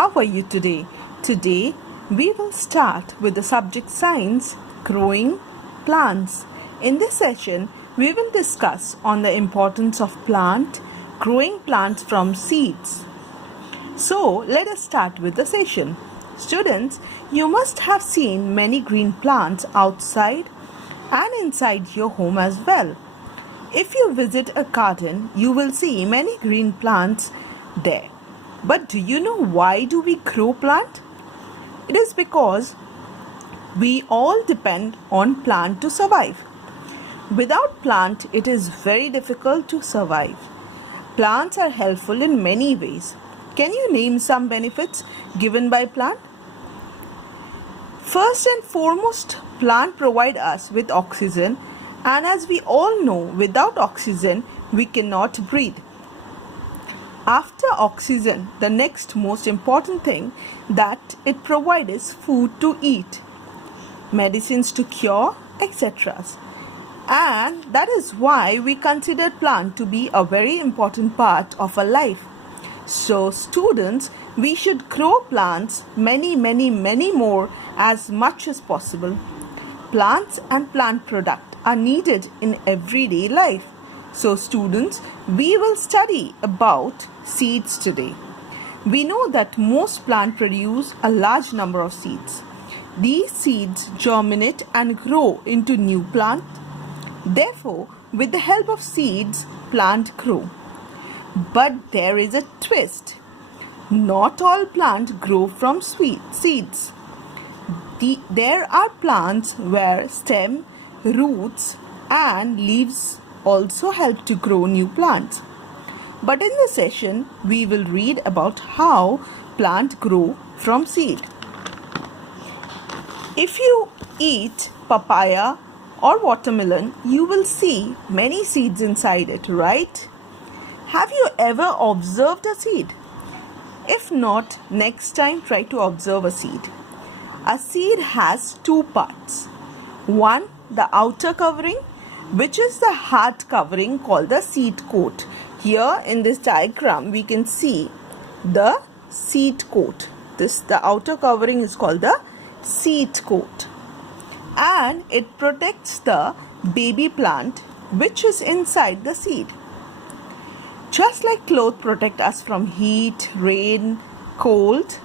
How are you today? Today we will start with the subject science, growing plants. In this session, we will discuss on the importance of growing plants from seeds. So let us start with the session. Students, you must have seen many green plants outside and inside your home as well. If you visit a garden, you will see many green plants there. But do you know why do we grow plant? It is because we all depend on plant to survive. Without plant, it is very difficult to survive. Plants are helpful in many ways. Can you name some benefits given by plant? First and foremost, plant provide us with oxygen, and as we all know, without oxygen, we cannot breathe. After oxygen, the next most important thing that it provides is food to eat, medicines to cure, etc. And that is why we consider plant to be a very important part of our life. So students, we should grow plants many more as much as possible. Plants and plant products are needed in everyday life. So students, we will study about seeds today. We know that most plants produce a large number of seeds. These seeds germinate and grow into new plant. Therefore, with the help of seeds, plants grow. But there is a twist. Not all plants grow from seeds. There are plants where stem, roots, and leaves also help to grow new plants. But in this session, we will read about how plants grow from seed. If you eat papaya or watermelon, you will see many seeds inside it, right? Have you ever observed a seed? If not, next time try to observe a seed. A seed has two parts. One, the outer covering, which is the hard covering called the seed coat. Here in this diagram, we can see the seed coat. The outer covering is called the seed coat. And it protects the baby plant which is inside the seed. Just like clothes protect us from heat, rain, cold,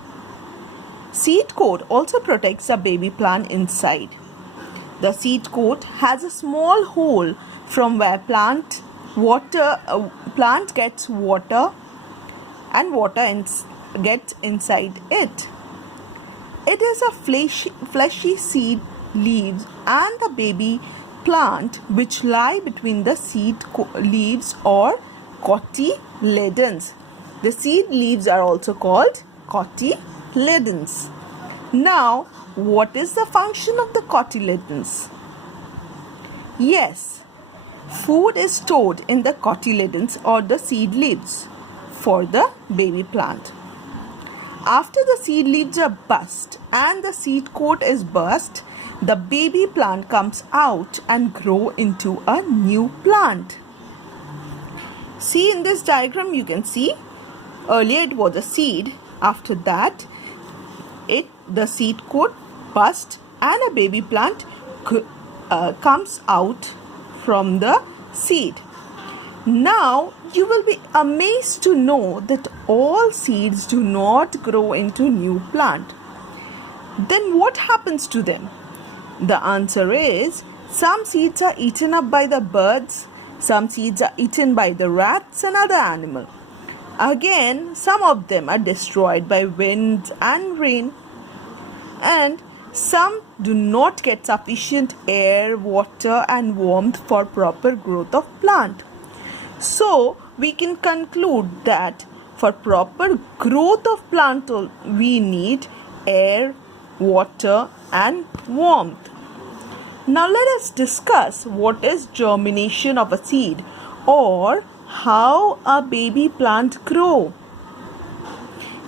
seed coat also protects the baby plant inside. The seed coat has a small hole from where plant gets water and water gets inside it. It is a fleshy seed leaves and the baby plant which lie between the seed leaves or cotyledons. The seed leaves are also called cotyledons. Now, what is the function of the cotyledons? Yes, food is stored in the cotyledons or the seed leaves for the baby plant. After the seed leaves are burst and the seed coat is burst, the baby plant comes out and grow into a new plant. See in this diagram, you can see earlier it was a seed. After that, the seed coat burst and a baby plant comes out from the seed. Now you will be amazed to know that all seeds do not grow into new plant. Then what happens to them? The answer is some seeds are eaten up by the birds, some seeds are eaten by the rats and other animals. Again, some of them are destroyed by wind and rain, and some do not get sufficient air, water and warmth for proper growth of plant. So, we can conclude that for proper growth of plant, we need air, water and warmth. Now let us discuss what is germination of a seed or how a baby plant grows.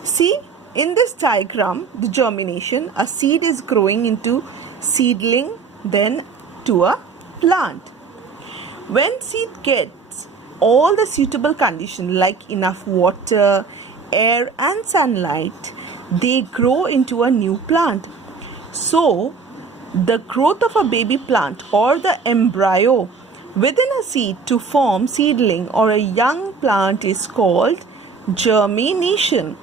See, in this diagram, the germination, a seed is growing into seedling, then to a plant. When seed gets all the suitable conditions like enough water, air and sunlight, they grow into a new plant. So, the growth of a baby plant or the embryo within a seed to form seedling or a young plant is called germination.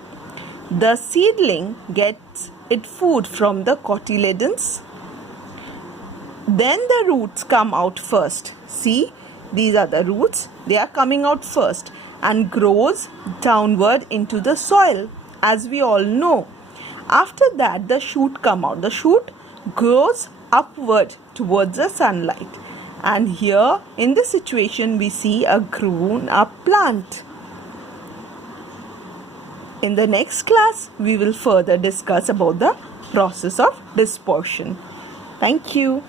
The seedling gets its food from the cotyledons. Then the roots come out first. See, these are the roots. They are coming out first and grows downward into the soil, as we all know. After that, the shoot come out. The shoot grows upward towards the sunlight. And here in this situation we see a grown up plant. In the next class we will further discuss about the process of dispersion. Thank you.